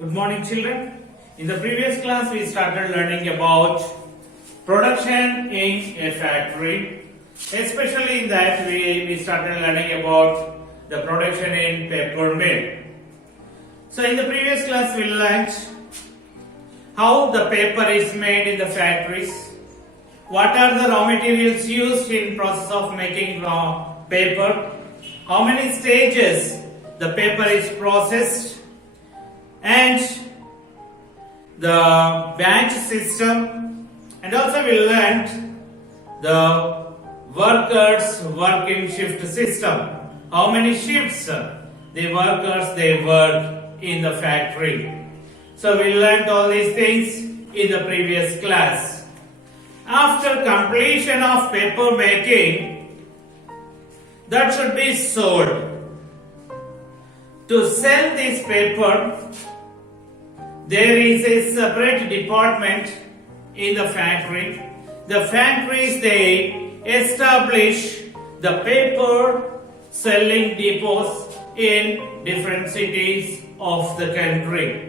Good morning, children. In the previous class, we started learning about production in a factory. Especially in that, we started learning about the production in paper mill. So, in the previous class, we learned how the paper is made in the factories. What are the raw materials used in process of making raw paper? How many stages the paper is processed? And the batch system, and also we learned the workers working shift system. How many shifts the workers they work in the factory. So we learned all these things in the previous class. After completion of paper making, that should be sold. To sell this paper, there is a separate department in the factory. The factories they establish the paper selling depots in different cities of the country.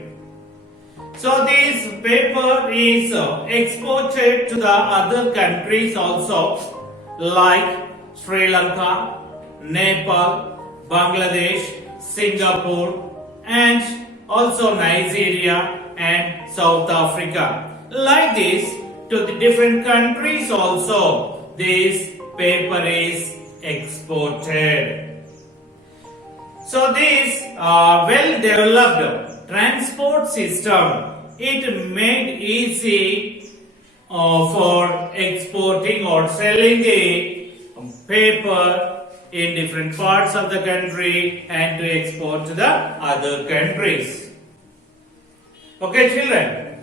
So this paper is exported to the other countries also, like Sri Lanka, Nepal, Bangladesh, Singapore, and also Nigeria and South Africa. Like this, to the different countries also, this paper is exported. So this well-developed transport system, it made easy for exporting or selling the paper in different parts of the country and to export to the other countries. Okay, children,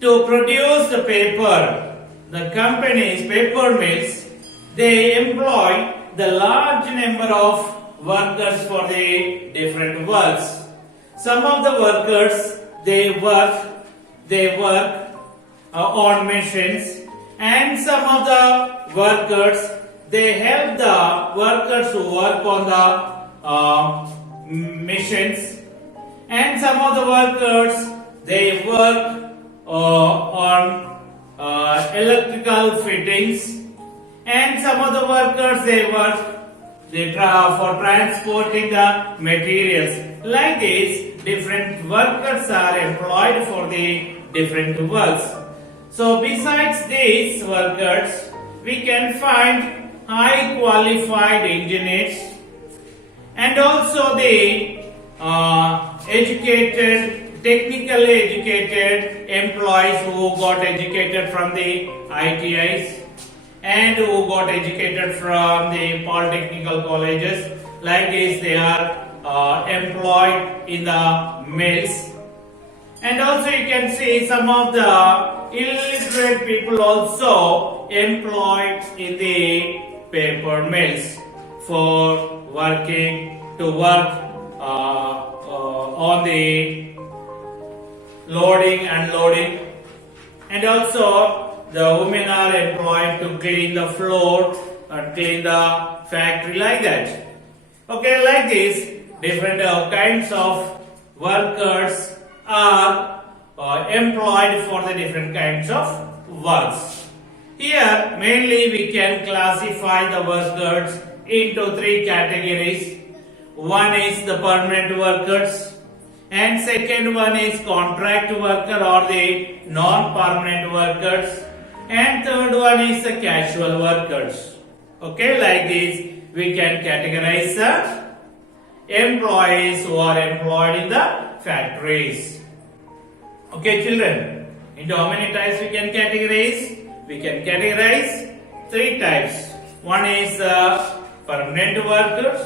to produce the paper, the companies, paper mills, they employ the large number of workers for the different works. Some of the workers, they work on machines, and some of the workers, they help the workers who work on the machines, and some of the workers they work on electrical fittings, and some of the workers they work for transporting the materials. Like this, different workers are employed for the different works. So besides these workers, we can find high qualified engineers and also the technically educated employees who got educated from the ITIs and who got educated from the polytechnical colleges. Like this, they are employed in the mills. And also you can see some of the illiterate people also employed in the paper mills for working to work on the loading and unloading, and also the women are employed to clean the floor or clean the factory, like that. Okay, like this, different kinds of workers are employed for the different kinds of works. Here mainly we can classify the workers into three categories. One is the permanent workers, and second one is contract worker or the non-permanent workers, and third one is the casual workers. Okay, like this we can categorize the employees who are employed in the factories. Okay, children, into how many types we can categorize? We can categorize three types. One is permanent workers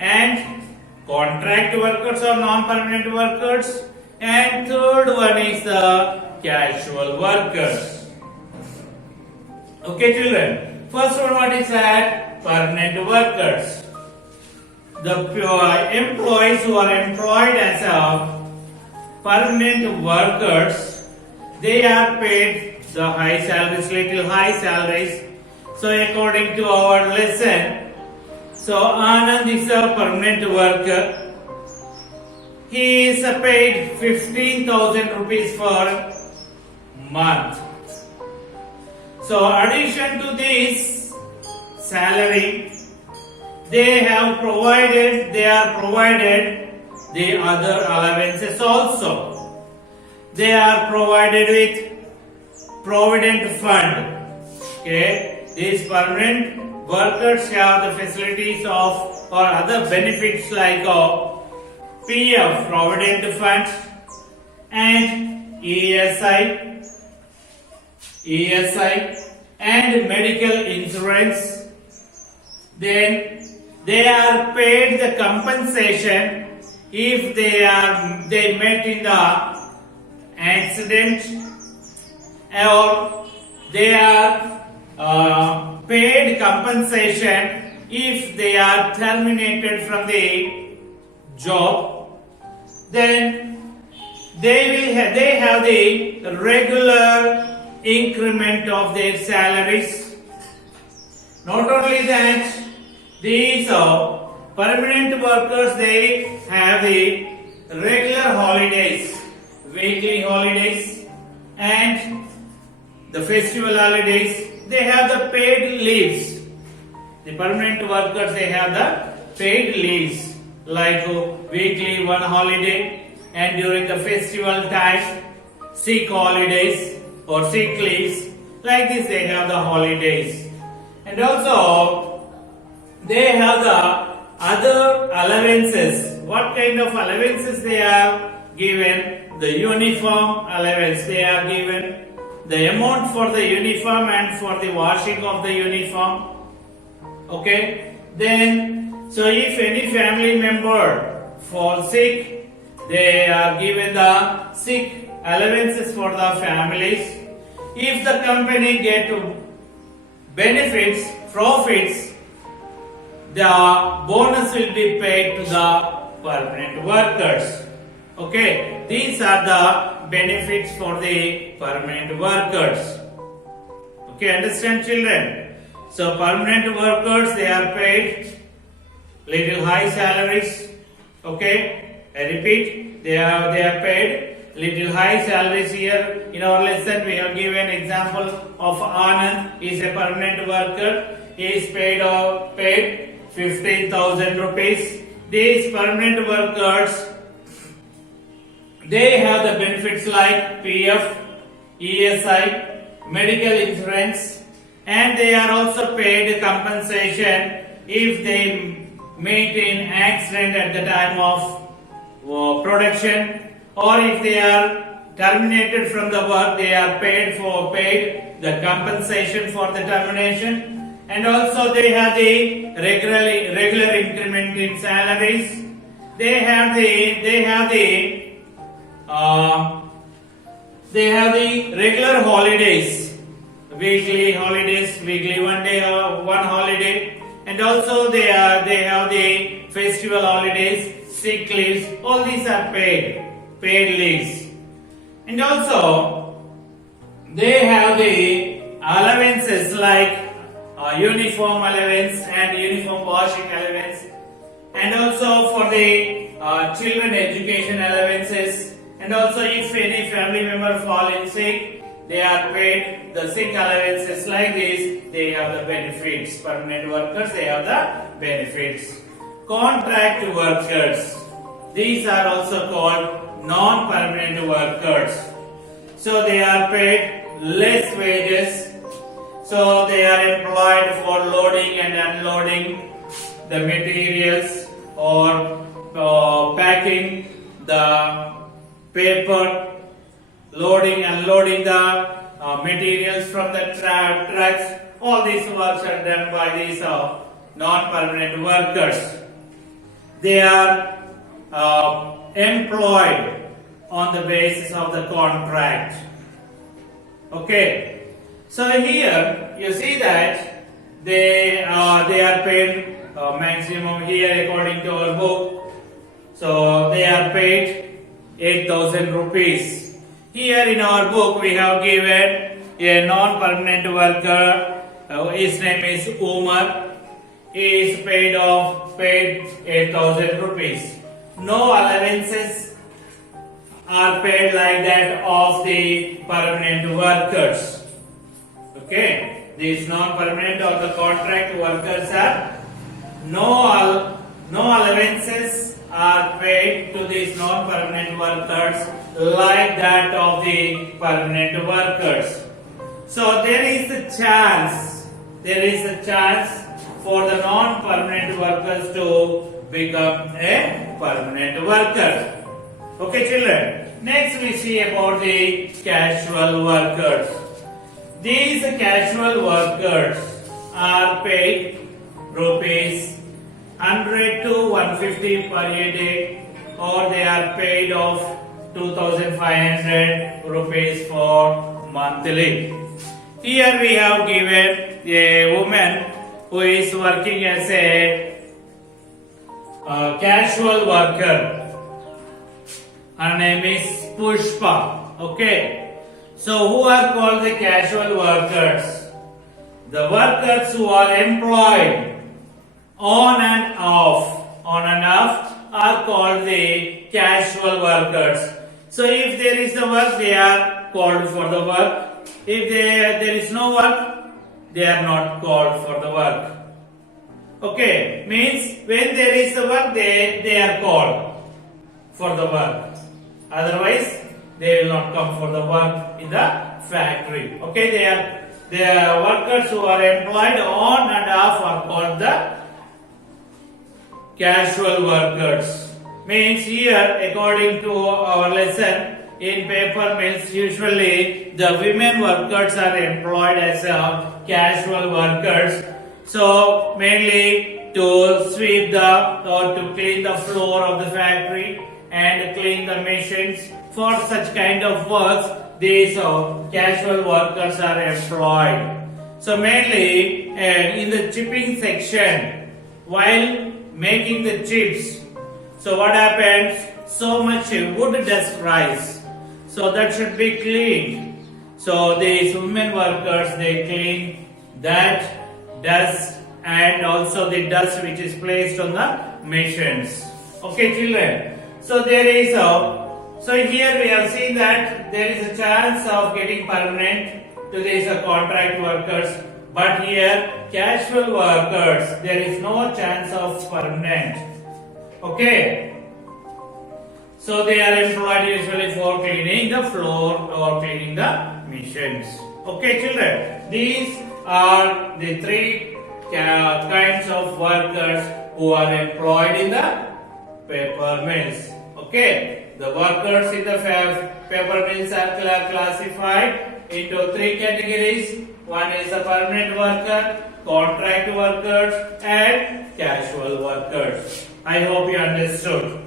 and contract workers or non-permanent workers, and third one is the casual workers. Okay, children, first one, what is that? Permanent workers. The employees who are employed as permanent workers, they are paid the high salaries, little high salaries. So according to our lesson, so Anand is a permanent worker he is paid 15,000 rupees per month. So addition to this salary, they are provided the other allowances also. They are provided with provident fund. Okay, these permanent workers have the facilities of or other benefits like PF, provident fund, and ESI and medical insurance. Then they are paid the compensation if they met in the accident, or they are paid compensation if they are terminated from the job. Then they have the regular increment of their salaries. Not only that, these permanent workers, they have the regular holidays, weekly holidays, and the festival holidays. They have the paid leaves. The permanent workers, they have the paid leaves like weekly one holiday, and during the festival time sick holidays or sick leaves. Like this they have the holidays. And also they have the other allowances. What kind of allowances they are given? The uniform allowance they are given. The amount for the uniform and for the washing of the uniform. Okay. Then, so if any family member falls sick, they are given the sick allowances for the families. If the company get benefits, profits, the bonus will be paid to the permanent workers. Okay, these are the benefits for the permanent workers. Okay, understand children? So permanent workers, they are paid little high salaries. Okay, I repeat, they are paid little high salaries. Here in our lesson we have given example of Anand. He is a permanent worker. He is paid 15,000 rupees. These permanent workers, they have the benefits like PF, ESI, medical insurance, and they are also paid compensation if they meet in accident at the time of production, or if they are terminated from the work, they are paid the compensation for the termination. And also they have the regular increment in salaries. They have the regular holidays, weekly one day or one holiday, and also they have the festival holidays, sick leaves. All these are paid leaves. And also they have the allowances like uniform allowance and uniform washing allowance, and also for the children education allowances. And also if any family member fall in sick, they are paid the sick allowances. Like this they have the benefits. Permanent workers, they have the benefits. Contract workers, these are also called non-permanent workers. So they are paid less wages. So they are employed for loading and unloading the materials, or packing the paper, loading and unloading the materials from the trucks. All these works are done by these non-permanent workers. They are employed on the basis of the contract. Okay. So here you see that they are paid maximum here according to our book. So they are paid 8,000 rupees. Here in our book we have given a non-permanent worker. His name is Umar. He is paid 8,000 rupees. no allowances are paid like that of the permanent workers. Okay, these non-permanent or the contract workers are no allowances are paid to these non-permanent workers like that of the permanent workers. So there is a chance for the non-permanent workers to become a permanent worker. Okay, children. Next we see about the casual workers. These casual workers are paid rupees 100 to 150 per day, or they are paid of 2500 rupees for monthly. Here we have given a woman who is working as a casual worker. Her name is Pushpa. Okay. So who are called the casual workers? The workers who are employed on and off are called the casual workers. So if there is the work, they are called for the work. If there is no work, they are not called for the work. Okay, means when there is the work, they are called for the work. Otherwise, they will not come for the work in the factory. Okay, they are workers who are employed on and off are called the casual workers. Means here, according to our lesson, in paper mills, usually the women workers are employed as casual workers. So mainly to sweep or to clean the floor of the factory and clean the machines. For such kind of works, these casual workers are employed. So mainly in the chipping section, while making the chips, so what happens? So much wood dust rise. So that should be cleaned. So these women workers, they clean that dust and also the dust which is placed on the machines. Okay, children. So there is so here we have seen that there is a chance of getting permanent to these contract workers, but here casual workers, there is no chance of permanent. Okay. So they are employed usually for cleaning the floor or cleaning the machines. Okay, children. These are the three kinds of workers who are employed in the paper mills. Okay, the workers in the paper mills are classified into three categories. One is the permanent worker, contract workers, and casual workers. I hope you understood.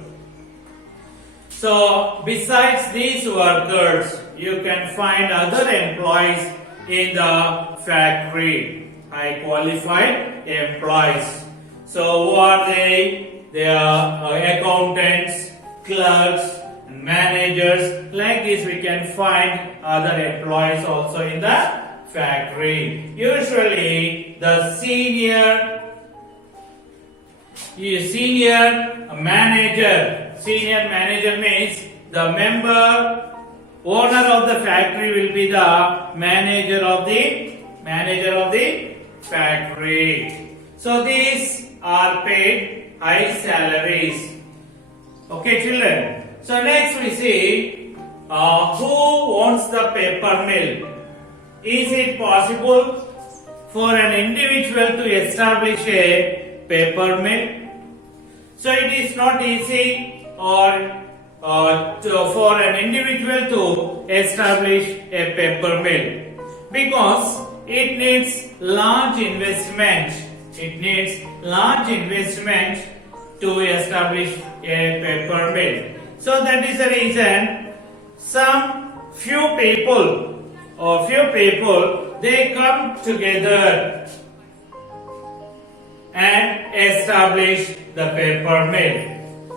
So, besides these workers, you can find other employees in the factory, high qualified employees. So, who are they? They are accountants, clerks, managers. Like this, we can find other employees also in the factory. Usually, the senior manager means the owner of the factory will be the manager of the factory. So these are paid high salaries. Okay, children. So next we see who owns the paper mill. Is it possible for an individual to establish a paper mill? So it is not easy for an individual to establish a paper mill because it needs large investment. It needs large investment to establish a paper mill. So that is the reason few people they come together and establish the paper mill.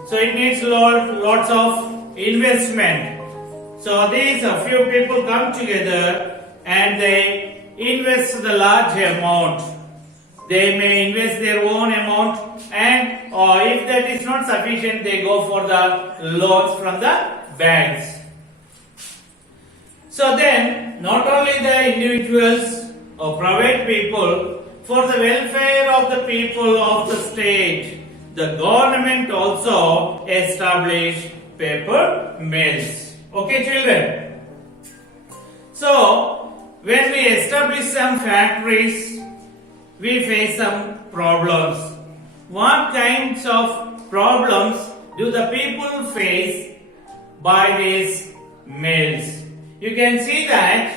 So it needs lots of investment. So these few people come together and they invest the large amount. They may invest their own amount and or if that is not sufficient, they go for the loans from the banks. So then, not only the individuals or private people, for the welfare of the people of the state, the government also established paper mills. Okay, children? So, when we establish some factories, we face some problems. What kinds of problems do the people face by these mills? You can see that.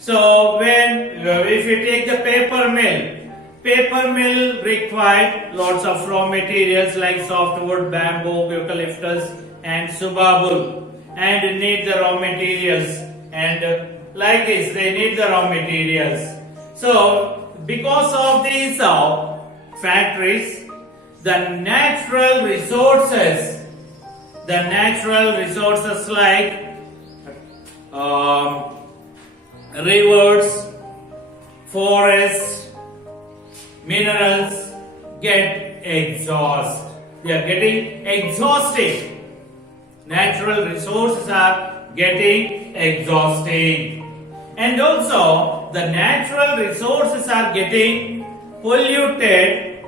So, if you take the paper mill required lots of raw materials like softwood, bamboo, eucalyptus, and subabul, and need the raw materials. And like this, they need the raw materials. So, because of these factories, the natural resources like rivers, forests, minerals get exhausted. They are getting exhausted. Natural resources are getting exhausted. And also, the natural resources are getting polluted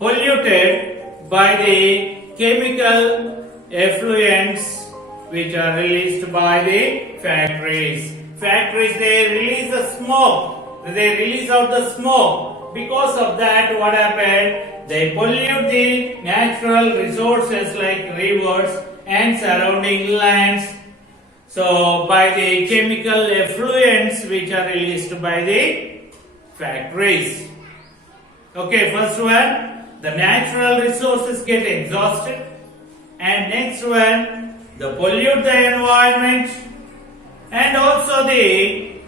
by the chemical effluents which are released by the factories. Factories, they release the smoke. They release out the smoke. Because of that, what happened? They pollute the natural resources like rivers and surrounding lands. So, by the chemical effluents which are released by the factories. Okay, first one, the natural resources get exhausted. And next one, the pollute the environment. And also the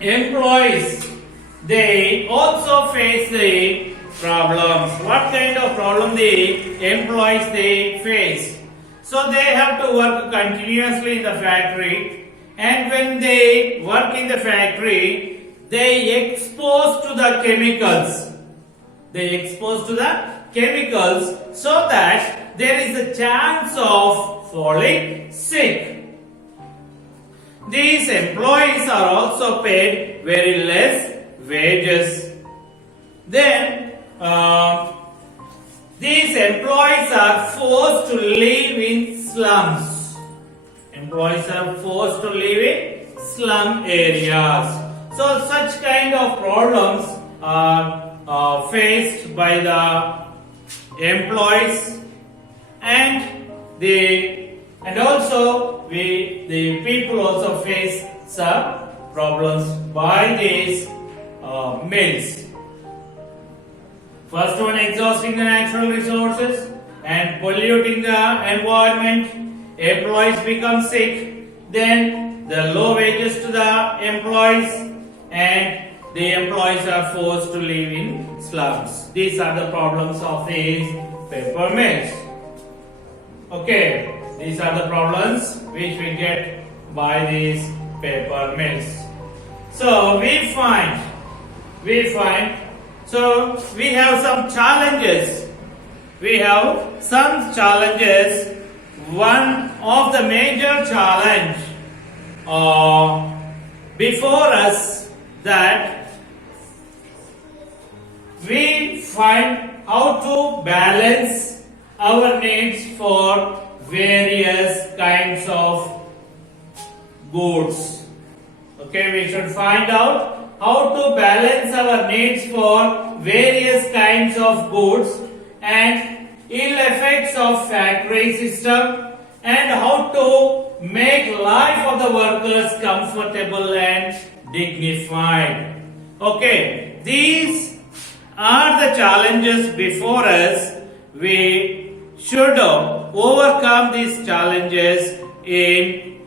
employees, they also face the problems. What kind of problem the employees they face? So they have to work continuously in the factory, and when they work in the factory, they expose to the chemicals. So that there is a chance of falling sick. These employees are also paid very less wages. Then these employees are forced to live in slums. Employees are forced to live in slum areas. So such kind of problems are faced by the employees, and also the people also face some problems by these mills. First one, exhausting the natural resources and polluting the environment. Employees become sick. Then the low wages to the employees, and the employees are forced to live in slums. These are the problems of these paper mills. Okay, these are the problems which we get by these paper mills. So we find. So we have some challenges. One of the major challenge before us, that we find how to balance our needs for various kinds of goods. Okay, we should find out how to balance our needs for various kinds of goods and ill effects of factory system, and how to make life of the workers comfortable and dignified. Okay, these are the challenges before us. We should overcome these challenges in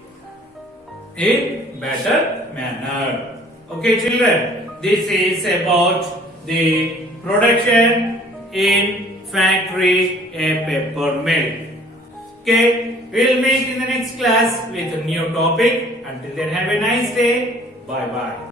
better manner. Okay, children, this is about the production in factory a paper mill. Okay, we'll meet in the next class with a new topic. Until then, have a nice day. Bye bye.